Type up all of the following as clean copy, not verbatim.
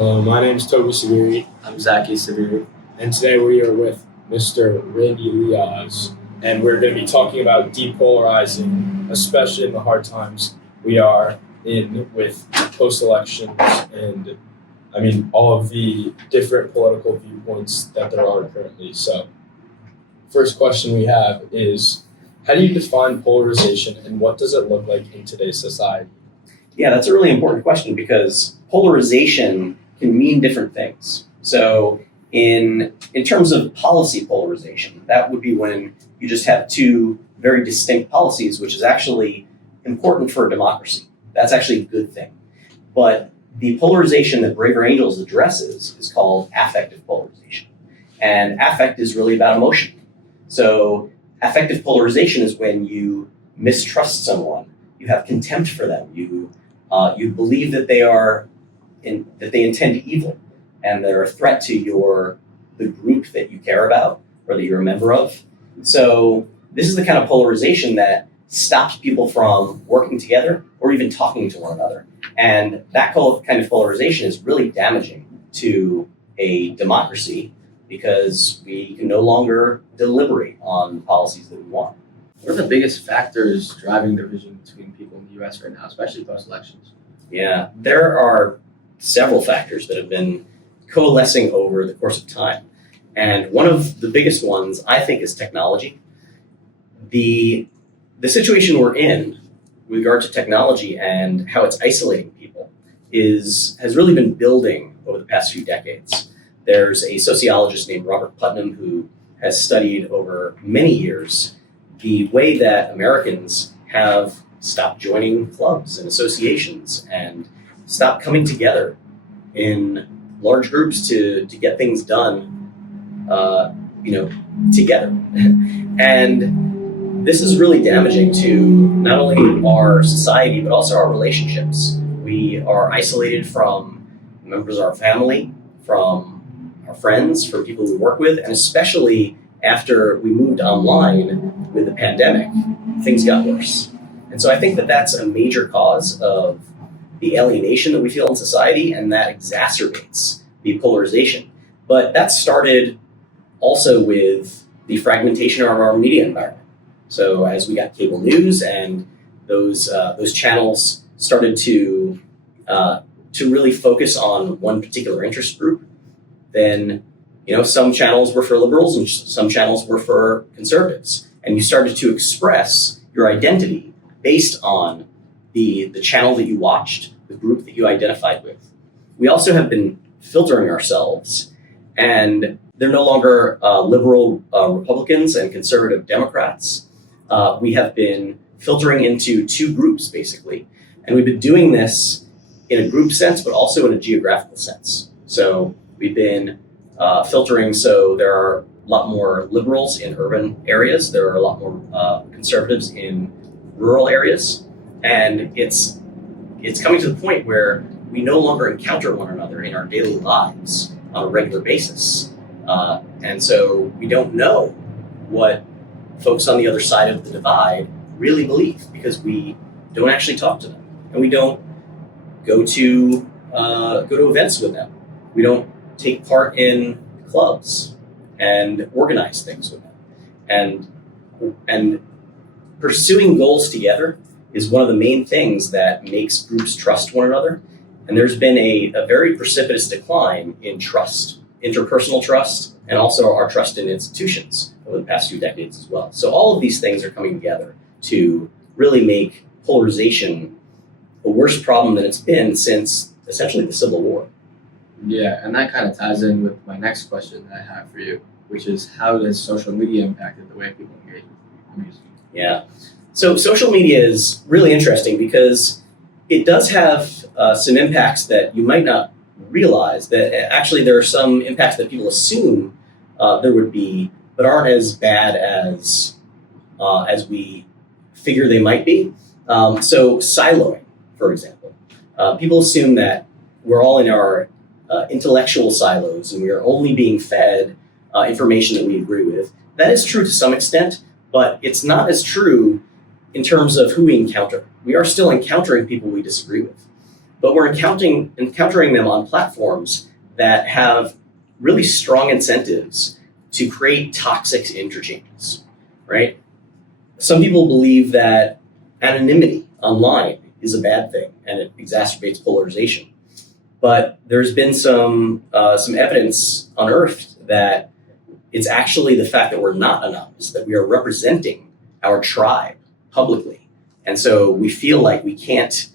My name is Toby Severi, I'm Zaki Sabiri. and today we are with Mr. Randy Lioz, and we're going to be talking about depolarizing, especially in the hard times we are in with post-elections and, all of the different political viewpoints that there are currently. So, first question we have is, how do you define polarization, and what does it look like in today's society? Yeah, that's a really important question because polarization can mean different things. So, in terms of policy polarization, that would be when you just have two very distinct policies, which is actually important for a democracy. That's actually a good thing. But the polarization that Braver Angels addresses is called affective polarization. And affect is really about emotion. So, affective polarization is when you mistrust someone, you have contempt for them, you believe that that they intend evil, and they're a threat to the group that you care about or that you're a member of. So this is the kind of polarization that stops people from working together or even talking to one another. And that kind of polarization is really damaging to a democracy because we can no longer deliberate on policies that we want. What are the biggest factors driving division between people in the U.S. right now, especially post-elections? Yeah, there are several factors that have been coalescing over the course of time. And one of the biggest ones, I think, is technology. The situation we're in with regard to technology and how it's isolating people has really been building over the past few decades. There's a sociologist named Robert Putnam who has studied over many years the way that Americans have stopped joining clubs and associations and stopped coming together in large groups to get things done, together. And this is really damaging to not only our society, but also our relationships. We are isolated from members of our family, from our friends, from people we work with, and especially after we moved online with the pandemic, things got worse. And so I think that that's a major cause of the alienation that we feel in society, and that exacerbates the polarization. But that started also with the fragmentation of our media environment. So as we got cable news and those channels started to really focus on one particular interest group, then some channels were for liberals and some channels were for conservatives, and you started to express your identity based on the channel that you watched, the group that you identified with. We also have been filtering ourselves, and they're no longer liberal Republicans and conservative Democrats. We have been filtering into two groups, basically. And we've been doing this in a group sense, but also in a geographical sense. So we've been filtering, so there are a lot more liberals in urban areas. There are a lot more conservatives in rural areas. And it's coming to the point where we no longer encounter one another in our daily lives on a regular basis. And so we don't know what folks on the other side of the divide really believe because we don't actually talk to them, and we don't go to events with them. We don't take part in clubs and organize things with them. And pursuing goals together is one of the main things that makes groups trust one another. And there's been a very precipitous decline in trust, interpersonal trust, and also our trust in institutions over the past few decades as well. So all of these things are coming together to really make polarization a worse problem than it's been since essentially the Civil War. Yeah, and that kind of ties in with my next question that I have for you, which is how has social media impacted the way people engage with music? Yeah. So social media is really interesting because it does have some impacts that you might not realize. That actually there are some impacts that people assume there would be, but aren't as bad as we figure they might be. So siloing, for example, people assume that we're all in our intellectual silos and we are only being fed information that we agree with. That is true to some extent, but it's not as true in terms of who we encounter. We are still encountering people we disagree with. but we're encountering them on platforms that have really strong incentives to create toxic interchanges, right? Some people believe that anonymity online is a bad thing and it exacerbates polarization. But there's been some evidence unearthed that it's actually the fact that we're not anonymous, that we are representing our tribe publicly. And so we feel like we can't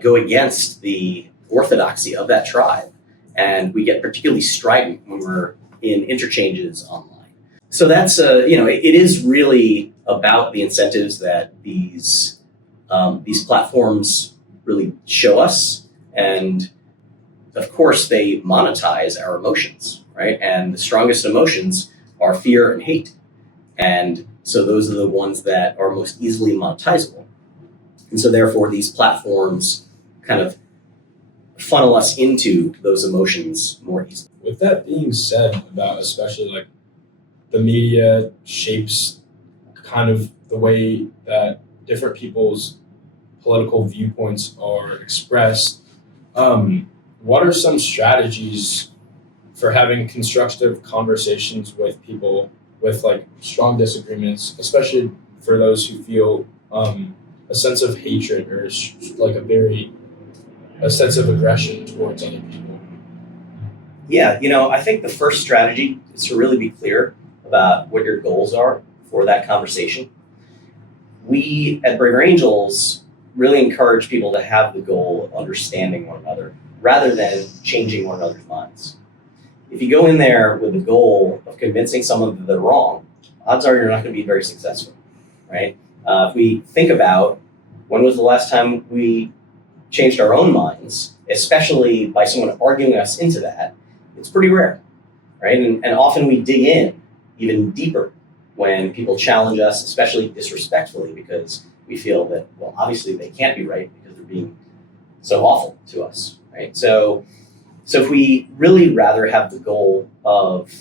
go against the orthodoxy of that tribe. And we get particularly strident when we're in interchanges online. So that's, it is really about the incentives that these platforms really show us. And of course, they monetize our emotions, right? And the strongest emotions are fear and hate. And so those are the ones that are most easily monetizable. And so therefore, these platforms kind of funnel us into those emotions more easily. With that being said, about especially like the media shapes kind of the way that different people's political viewpoints are expressed, what are some strategies for having constructive conversations with people with like strong disagreements, especially for those who feel a sense of hatred or like a sense of aggression towards other people? Yeah, I think the first strategy is to really be clear about what your goals are for that conversation. We at Braver Angels really encourage people to have the goal of understanding one another rather than changing one another's minds. If you go in there with the goal of convincing someone that they're wrong, odds are you're not going to be very successful, right? If we think about when was the last time we changed our own minds, especially by someone arguing us into that, it's pretty rare, right? And often we dig in even deeper when people challenge us, especially disrespectfully, because we feel that, well, obviously they can't be right because they're being so awful to us, right? So if we really rather have the goal of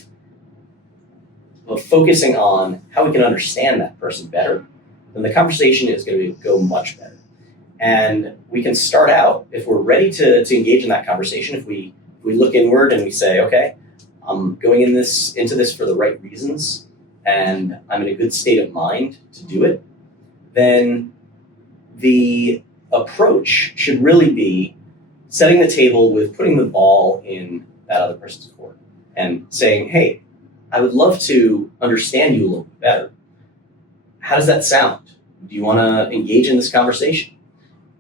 focusing on how we can understand that person better, then the conversation is going to go much better. And we can start out, if we're ready to engage in that conversation, if we look inward and we say, okay, I'm going into this for the right reasons, and I'm in a good state of mind to do it, then the approach should really be setting the table with putting the ball in that other person's court and saying, hey, I would love to understand you a little bit better. How does that sound? Do you want to engage in this conversation?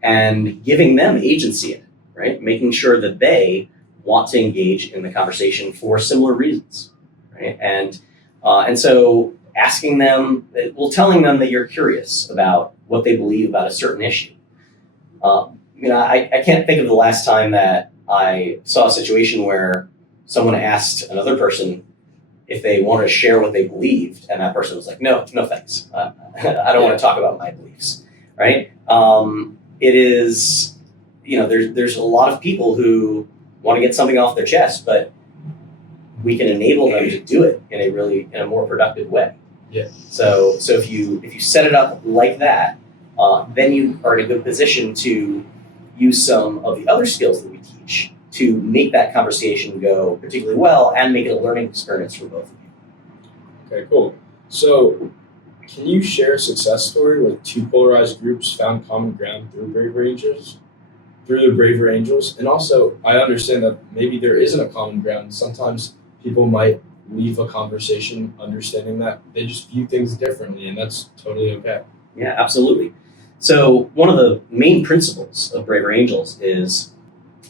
And giving them agency in it, right? Making sure that they want to engage in the conversation for similar reasons, right? And so asking them, telling them that you're curious about what they believe about a certain issue. I can't think of the last time that I saw a situation where someone asked another person if they wanted to share what they believed, and that person was like, no thanks. I don't want to talk about my beliefs, right? It is, there's a lot of people who want to get something off their chest, but we can enable them to do it in a more productive way. Yeah. So if you set it up like that, then you are in a good position to use some of the other skills that we teach to make that conversation go particularly well and make it a learning experience for both of you. Okay, cool. So can you share a success story where two polarized groups found common ground through the Braver Angels? And also, I understand that maybe there isn't a common ground. Sometimes people might leave a conversation understanding that they just view things differently, and that's totally okay. Yeah, absolutely. So one of the main principles of Braver Angels is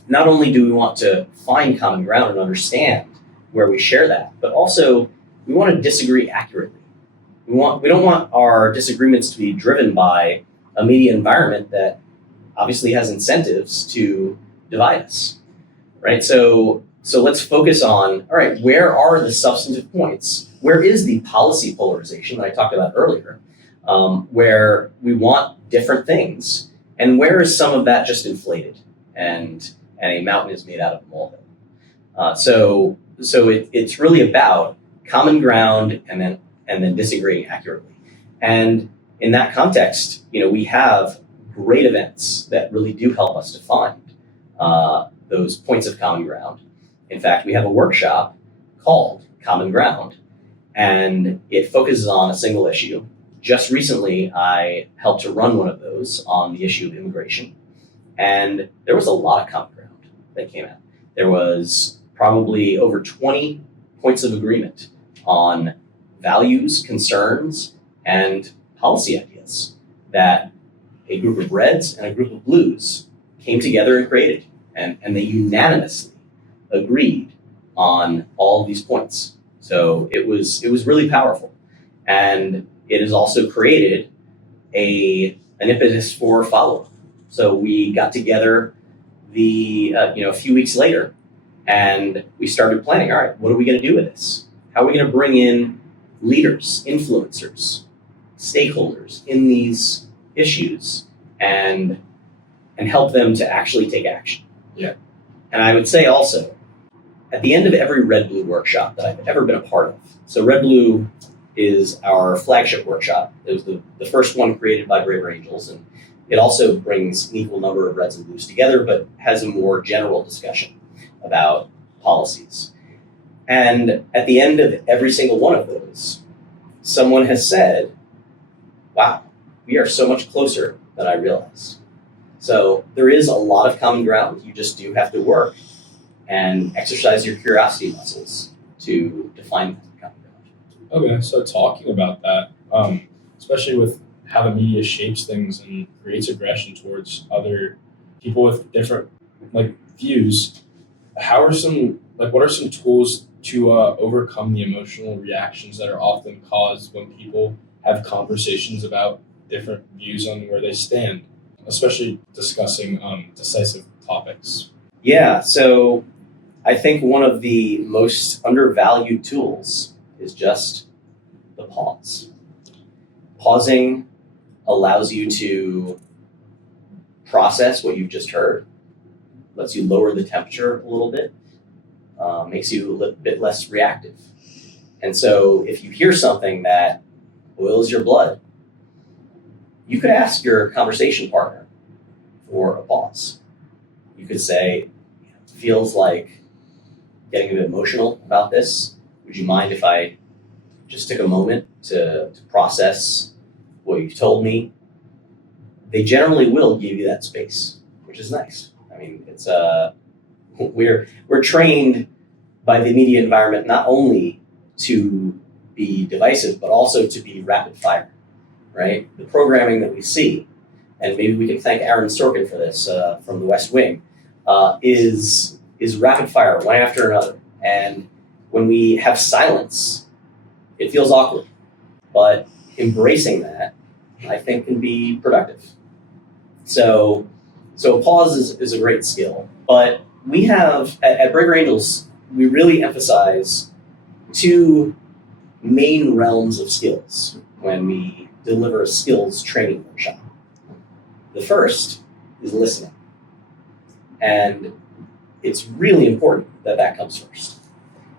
not only do we want to find common ground and understand where we share that, but also we want to disagree accurately. We don't want our disagreements to be driven by a media environment that obviously has incentives to divide us, right? So let's focus on, all right, where are the substantive points? Where is the policy polarization that I talked about earlier, where we want different things, and where is some of that just inflated and a mountain is made out of a molehill? So it's really about common ground and then disagreeing accurately. And in that context, we have great events that really do help us to find those points of common ground. In fact, we have a workshop called Common Ground, and it focuses on a single issue. Just recently, I helped to run one of those on the issue of immigration, and there was a lot of common ground that came out. There was probably over 20 points of agreement on values, concerns, and policy ideas that a group of reds and a group of blues came together and created. And they unanimously agreed on all of these points. So it was really powerful. And it has also created an impetus for follow-up. So we got together a few weeks later, and we started planning. All right, what are we going to do with this? How are we going to bring in leaders, influencers, stakeholders in these issues, and help them to actually take action? Yeah. And I would say also, at the end of every Red Blue workshop that I've ever been a part of, so Red Blue is our flagship workshop. It was the first one created by Braver Angels, and it also brings an equal number of Reds and Blues together, but has a more general discussion about policies. And at the end of every single one of those, someone has said, wow, we are so much closer than I realized. So there is a lot of common ground. You just do have to work and exercise your curiosity muscles to find that common ground. Okay, so talking about that, especially with how the media shapes things and creates aggression towards other people with different views, what are some tools to overcome the emotional reactions that are often caused when people have conversations about different views on where they stand, especially discussing decisive topics? Yeah, so I think one of the most undervalued tools is just the pause. Pausing allows you to process what you've just heard, lets you lower the temperature a little bit, makes you a little bit less reactive. And so if you hear something that boils your blood, you could ask your conversation partner for a pause. You could say, it feels like getting a bit emotional about this. Would you mind if I just took a moment to process what you've told me? They generally will give you that space, which is nice. I mean, it's we're trained by the media environment not only to be divisive, but also to be rapid fire, right? The programming that we see, and maybe we can thank Aaron Sorkin for this from The West Wing, is rapid fire, one after another. And when we have silence, it feels awkward. But embracing that, I think, can be productive. So a pause is a great skill. But we have, at Braver Angels, we really emphasize two main realms of skills when we deliver a skills training workshop. The first is listening. And it's really important that that comes first,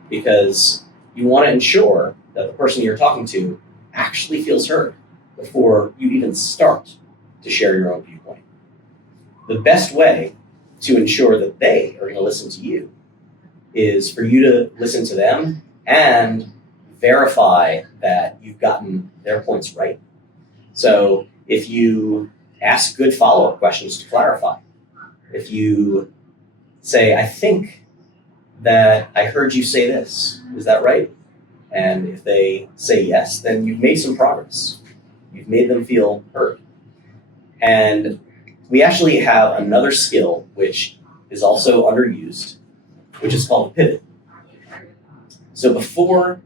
because you want to ensure that the person you're talking to actually feels heard before you even start to share your own viewpoint. The best way to ensure that they are going to listen to you is for you to listen to them and verify that you've gotten their points right. So if you ask good follow-up questions to clarify, if you say, I think that I heard you say this, is that right? And if they say yes, then you've made some progress. You've made them feel heard. And we actually have another skill which is also underused, which is called a pivot. So before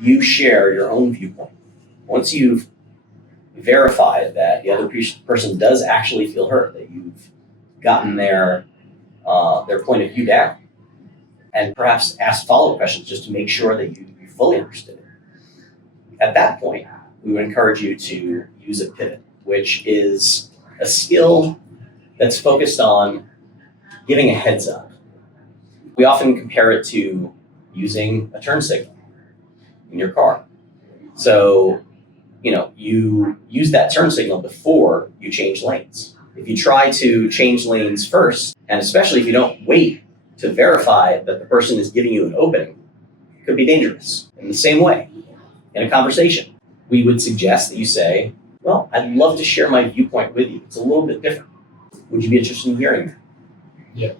you share your own viewpoint, once you've verified that the other person does actually feel heard, that you've gotten their point of view down, and perhaps ask follow-up questions just to make sure that you fully understood it. At that point, we would encourage you to use a pivot, which is a skill that's focused on giving a heads up. We often compare it to using a turn signal in your car. So, you use that turn signal before you change lanes. If you try to change lanes first, and especially if you don't wait to verify that the person is giving you an opening, it could be dangerous. In the same way, in a conversation, we would suggest that you say, well, I'd love to share my viewpoint with you. It's a little bit different. Would you be interested in hearing that? Yeah.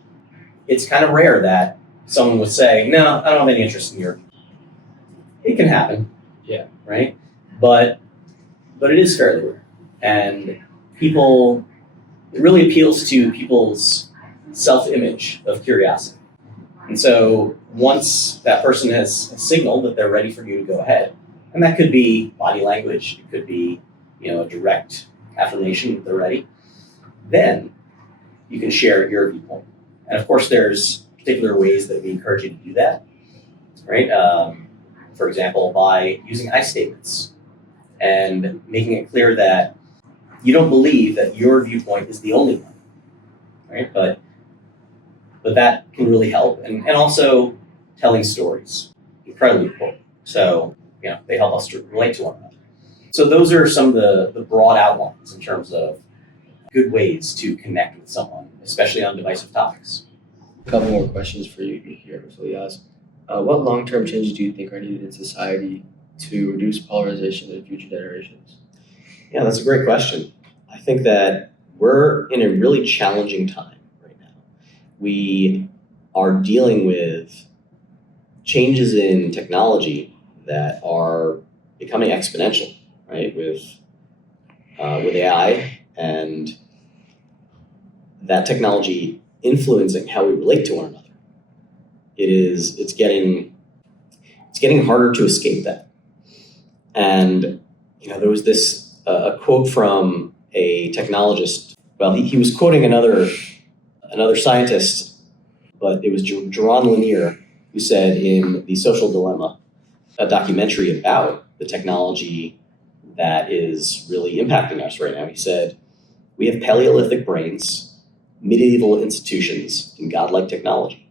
It's kind of rare that someone would say, no, I don't have any interest in your view. It can happen. Yeah. Right? But it is fairly rare. And people, it really appeals to people's self-image of curiosity. And so once that person has signaled that they're ready for you to go ahead, and that could be body language, it could be, a direct affirmation that they're ready, then you can share your viewpoint. And of course, there's particular ways that we encourage you to do that, right? For example, by using I statements and making it clear that you don't believe that your viewpoint is the only one, right? But that can really help. And also telling stories, incredibly important. So, they help us to relate to one another. So those are some of the broad outlines in terms of good ways to connect with someone, especially on divisive topics. A couple more questions for you here, Lioz. What long-term changes do you think are needed in society to reduce polarization in future generations? Yeah, that's a great question. I think that we're in a really challenging time right now. We are dealing with changes in technology that are becoming exponential, right? With AI and that technology influencing how we relate to one another. It's getting harder to escape that. And there was this a quote from a technologist. Well, he was quoting another scientist, but it was Jaron Lanier who said in The Social Dilemma, a documentary about the technology that is really impacting us right now. He said, "We have Paleolithic brains, medieval institutions, and godlike technology."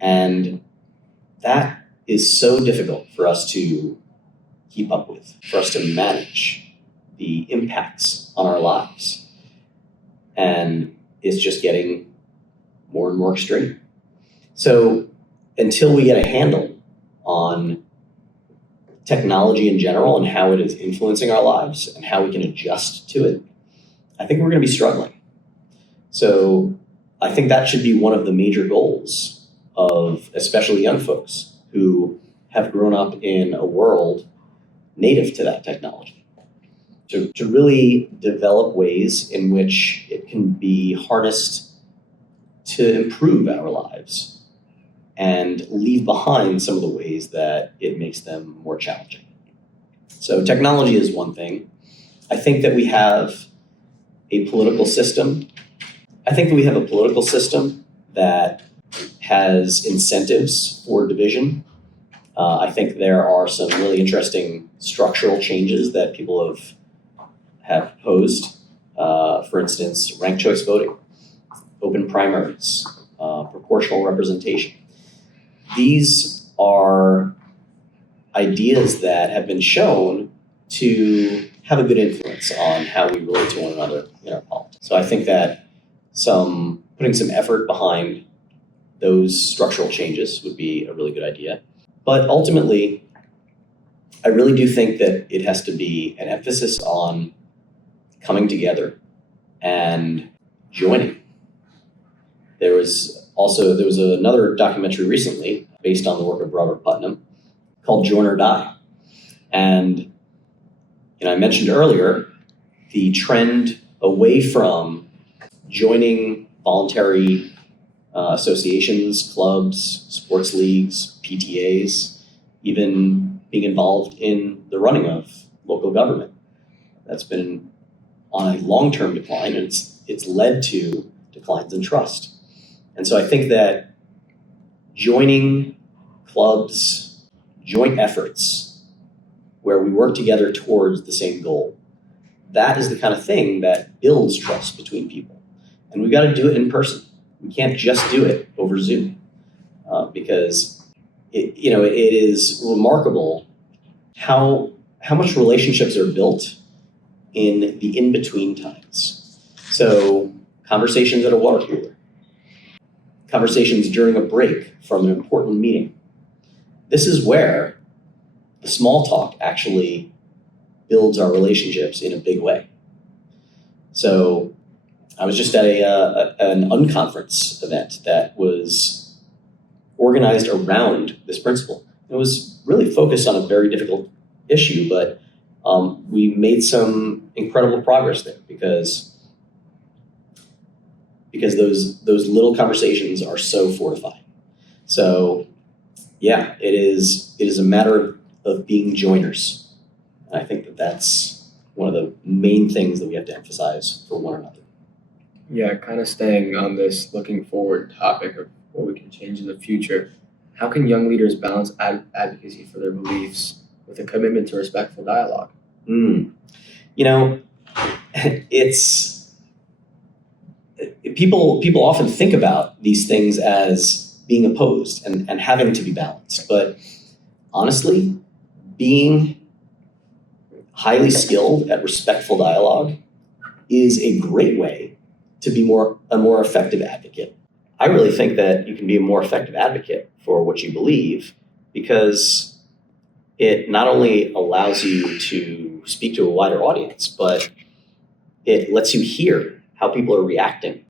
And that is so difficult for us to keep up with, for us to manage the impacts on our lives. And it's just getting more and more extreme. So until we get a handle on technology in general and how it is influencing our lives and how we can adjust to it, I think we're going to be struggling. So I think that should be one of the major goals of especially young folks who have grown up in a world native to that technology, to really develop ways in which it can be harnessed to improve our lives and leave behind some of the ways that it makes them more challenging. So technology is one thing. I think that we have a political system. That has incentives for division. I think there are some really interesting structural changes that people have proposed. For instance, ranked choice voting, open primaries, proportional representation. These are ideas that have been shown to have a good influence on how we relate to one another in our politics. So I think that putting some effort behind those structural changes would be a really good idea. But ultimately, I really do think that it has to be an emphasis on coming together and joining. There was another documentary recently based on the work of Robert Putnam called Join or Die. And I mentioned earlier the trend away from joining voluntary associations, clubs, sports leagues, PTAs, even being involved in the running of local government. That's been on a long-term decline, and it's led to declines in trust. And so I think that joining clubs, joint efforts, where we work together towards the same goal, that is the kind of thing that builds trust between people. And we've got to do it in person. We can't just do it over Zoom because it is remarkable how much relationships are built in the in-between times. So conversations at a water cooler, conversations during a break from an important meeting. This is where the small talk actually builds our relationships in a big way. So I was just at an unconference event that was organized around this principle. It was really focused on a very difficult issue, but we made some incredible progress there because those little conversations are so fortifying. So yeah, it is a matter of being joiners. And I think that that's one of the main things that we have to emphasize for one another. Yeah, kind of staying on this looking forward topic of what we can change in the future. How can young leaders balance advocacy for their beliefs with a commitment to respectful dialogue? You know, it's people often think about these things as being opposed and having to be balanced, but honestly, being highly skilled at respectful dialogue is a great way to be a more effective advocate. I really think that you can be a more effective advocate for what you believe because it not only allows you to speak to a wider audience, but it lets you hear how people are reacting